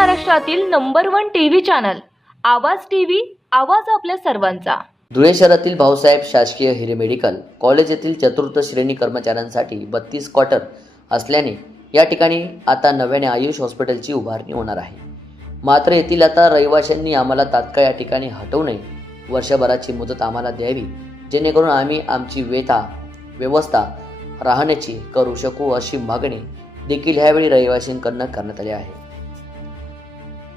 महाराष्ट्रातील number one TV channel Awaaz TV आवाज आपल्या सर्वांचा. धुळे शहरातील भाऊसाहेब शासकीय हिरे मेडिकल कॉलेज येथील चतुर्थ श्रेणी कर्मचाऱ्यांसाठी बत्तीस क्वार्टर असल्याने या ठिकाणी आता नव्याने आयुष हॉस्पिटलची उभारणी होणार आहे. मात्र येथील आता रहिवाशांनी आम्हाला तात्काळ या ठिकाणी हटवू नये. वर्षभराची मुदत आम्हाला द्यावी जेणेकरून आम्ही आमची वेथा व्यवस्था राहण्याची करू शकू अशी मागणी देखील ह्यावेळी रहिवाशांकडनं करण्यात आली आहे.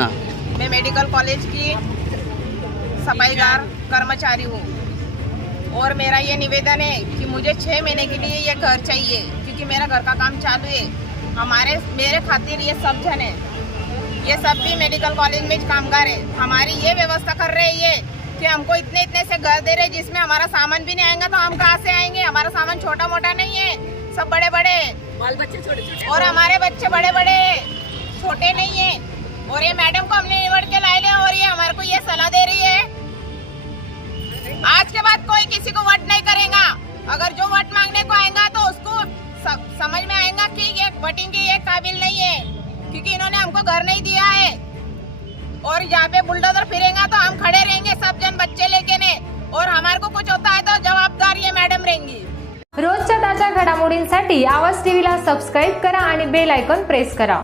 है। मैं मेडिकल कॉलेज की सफाईगार कर्मचारी हूँ। और मेरा ये निवेदन है कि मुझे छः महीने के लिए ये घर चाहिए क्योंकि मेरा घर का काम चालू है। हमारे मेरे खातिर ये सब जन है। ये सब भी मेडिकल कॉलेज में कामगार है। हमारी ये व्यवस्था कर रहे हैं ये कि हमको इतने इतने से घर दे रहे हैं जिसमें हमारा सामान भी नहीं आएगा तो हम कहाँ से आएँगे? हमारा सामान छोटा मोटा नहीं है सब बड़े बड़े हैं। बाल बच्चे छोटे छोटे और हमारे बच्चे बड़े बड़े हैं, छोटे नहीं है। और ये आज के बाद कोई किसी को वोट नहीं करेगा। अगर जो वोट मांगने को आएगा तो उसको सब समझ में आएगा कि ये वोटिंग के ये काबिल नहीं है क्योंकि इन्होंने हमको घर नहीं दिया है। और यहाँ पे बुलडोजर फिरेगा तो हम खड़े रहेंगे सब जन बच्चे लेके ने। और हमारे को कुछ होता है तो जवाबदार ये मैडम रहेंगी। रोजच्या ताज्या घडामोडींसाठी आवाज टीव्हीला सबस्क्राईब करा आणि बेल आयकॉन प्रेस करा.